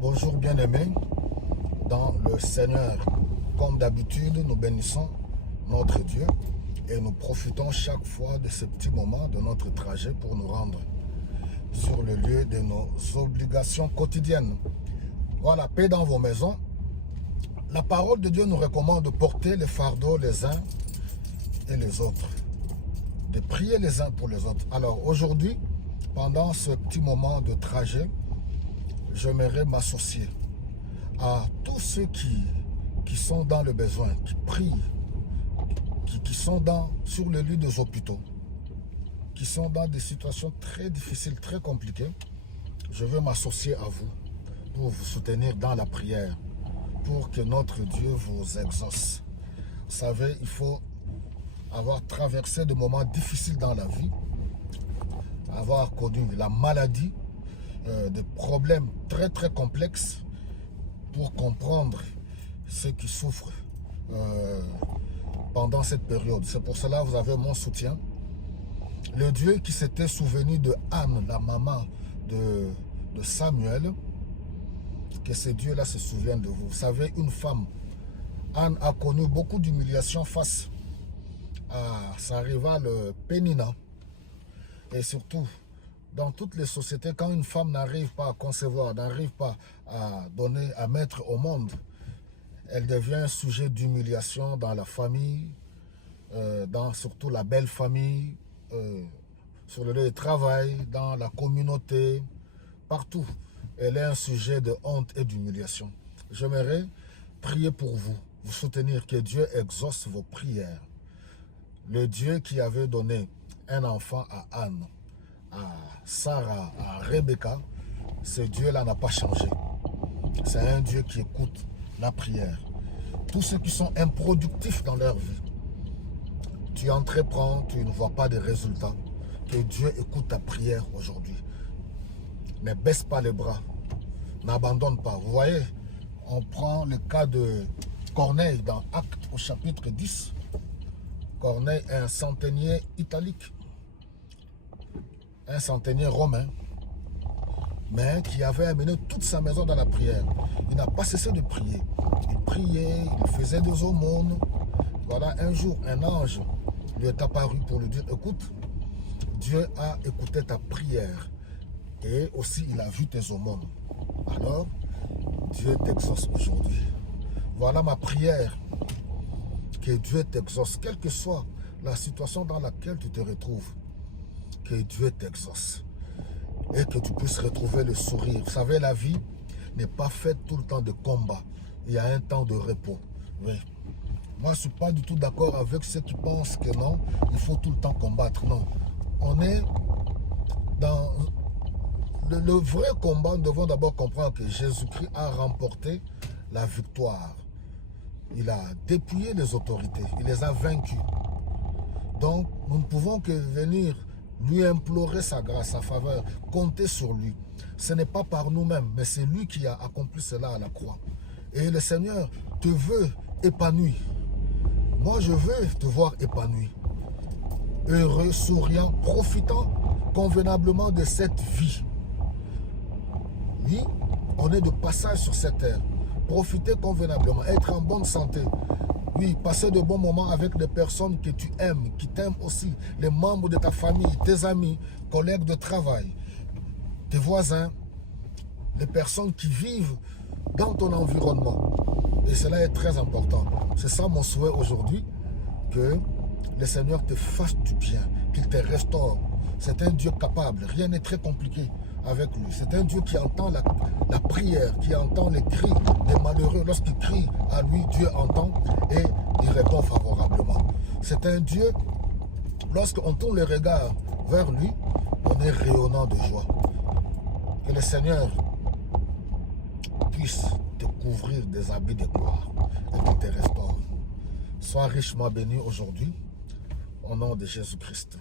Bonjour bien-aimés, dans le Seigneur. Comme d'habitude, nous bénissons notre Dieu et nous profitons chaque fois de ce petit moment de notre trajet pour nous rendre sur le lieu de nos obligations quotidiennes. Voilà, paix dans vos maisons. La parole de Dieu nous recommande de porter les fardeaux les uns et les autres, de prier les uns pour les autres. Alors aujourd'hui, pendant ce petit moment de trajet, j'aimerais m'associer à tous ceux qui sont dans le besoin, qui prient, qui sont sur le lit des hôpitaux, qui sont dans des situations très difficiles, très compliquées. Je veux m'associer à vous pour vous soutenir dans la prière, pour que notre Dieu vous exauce. Vous savez, il faut avoir traversé des moments difficiles dans la vie, avoir connu la maladie, des problèmes très complexes pour comprendre ceux qui souffrent pendant cette période. C'est pour cela que vous avez mon soutien. Le Dieu qui s'était souvenu de Anne, la maman de Samuel, que ce Dieu-là se souvienne de vous. Vous savez, une femme, Anne a connu beaucoup d'humiliation face à sa rivale Pénina. Et surtout, dans toutes les sociétés, quand une femme n'arrive pas à concevoir, n'arrive pas à donner, à mettre au monde, elle devient un sujet d'humiliation dans la famille, dans surtout la belle famille, sur le lieu de travail, dans la communauté, partout. Elle est un sujet de honte et d'humiliation. J'aimerais prier pour vous, vous soutenir, que Dieu exauce vos prières. Le Dieu qui avait donné un enfant à Anne, à Sarah, à Rebecca, ce Dieu-là n'a pas changé. C'est un Dieu qui écoute la prière. Tous ceux qui sont improductifs dans leur vie, tu entreprends, tu ne vois pas de résultats. Que Dieu écoute ta prière aujourd'hui. Ne baisse pas les bras, n'abandonne pas. Vous voyez, on prend le cas de Corneille dans Actes au chapitre 10. Corneille est un centenier italique, un centenier romain, mais qui avait amené toute sa maison dans la prière. Il n'a pas cessé de prier. Il priait, il faisait des aumônes. Voilà, un jour, un ange lui est apparu pour lui dire, écoute, Dieu a écouté ta prière et aussi il a vu tes aumônes. Alors, Dieu t'exauce aujourd'hui. Voilà ma prière. Que Dieu t'exauce, quelle que soit la situation dans laquelle tu te retrouves. Que Dieu t'exauce et que tu puisses retrouver le sourire. Vous savez, la vie n'est pas faite tout le temps de combat. Il y a un temps de repos. Oui. Moi, je ne suis pas du tout d'accord avec ceux qui pensent que non, il faut tout le temps combattre. Non. On est dans le vrai combat. Nous devons d'abord comprendre que Jésus-Christ a remporté la victoire. Il a dépouillé les autorités. Il les a vaincus. Donc, nous ne pouvons que venir lui implorer sa grâce, sa faveur, compter sur lui. Ce n'est pas par nous-mêmes, mais c'est lui qui a accompli cela à la croix. Et le Seigneur te veut épanoui. Moi, je veux te voir épanoui. Heureux, souriant, profitant convenablement de cette vie. Oui, on est de passage sur cette terre. Profiter convenablement, être en bonne santé. Oui, passer de bons moments avec des personnes que tu aimes, qui t'aiment aussi, les membres de ta famille, tes amis, collègues de travail, tes voisins, les personnes qui vivent dans ton environnement. Et cela est très important. C'est ça mon souhait aujourd'hui, que le Seigneur te fasse du bien, qu'il te restaure. C'est un Dieu capable, rien n'est très compliqué avec lui. C'est un Dieu qui entend la prière, qui entend les cris des malheureux. Lorsqu'ils crient à lui, Dieu entend et il répond favorablement. C'est un Dieu, lorsqu'on tourne le regard vers lui, on est rayonnant de joie. Que le Seigneur puisse te couvrir des habits de gloire et qu'il te restaure. Sois richement béni aujourd'hui, au nom de Jésus-Christ.